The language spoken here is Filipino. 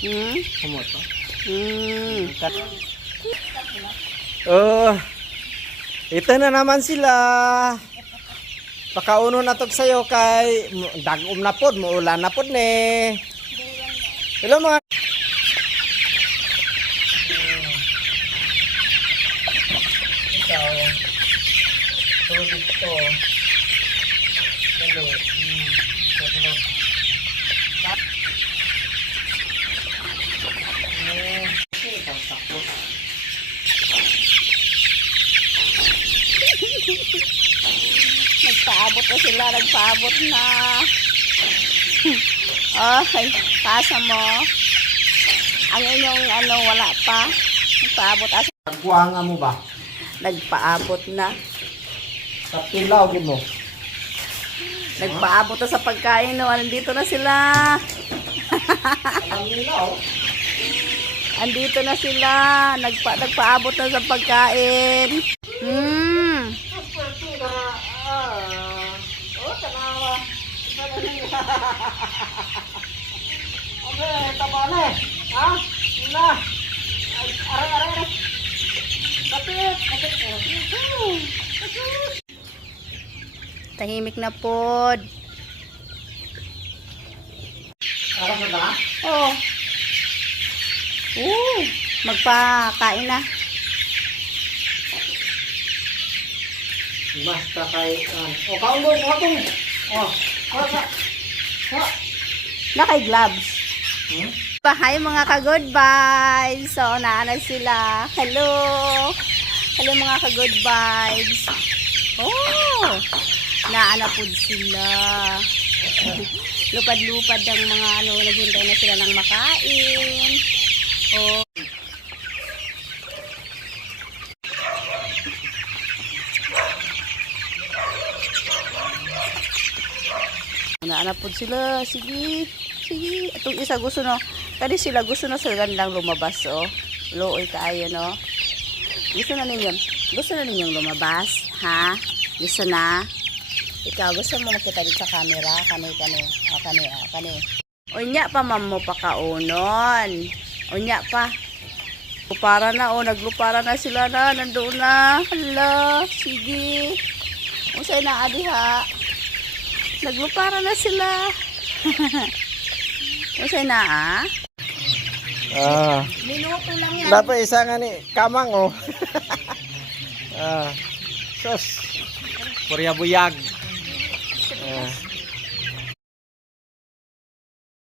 Hmm? Kumoto. Hmm. Oh, ito na naman sila. Pakauno na to sa'yo kay dagom na pod, muulan na pod ne. Hello mga. Ikaw. Tulog ito. Hello. Tulog. Nagpaabot na sila, nagpaabot na. Okay, pasa mo. Ang inyong wala pa. Nagpaabot asa. Nagkuhanga mo ba? Nagpaabot na. Sa pilaw din mo. Nagpaabot na sa pagkain. No? Nandito na sila. Ang ilaw. Andito na sila. Nagpaabot na sa pagkain. Hmm. Oh, tanawa. Obe, tabane. Ha? Na. Ara. Kapit. Tahimik na pod. Ara sa da? Oh. Magpakain na. Basta kay o kaulo ko. Oh, kasa. Ha? Nakay gloves. Hmm? Hi mga ka-good vibes. So, naanay sila. Hello. Hello mga ka-good vibes. Oh. Naanapod sila. Lupad-lupad ang mga naghintay na sila ng makain. Oh. Naanapod sila. Sige. Sige. Itong isa gusto no. Kani sila gusto na sila lang lumabas, oh. Looy kaayo, no. Gusto na ninyong lumabas, ha? Gusto na? Ikaw, gusto mo makita dito sa camera? Kani. Unya pa, ma'am mo pa kaunon. Unya pa. Lupara na, oh. Naglupara na sila na. Nandoon na. Hala, sige. Usay na, adiha. Naglupara na sila. Usay na, ah. Minuto lang yan. Dapat isa nga ni kamang oh. Sos. Korea buyag.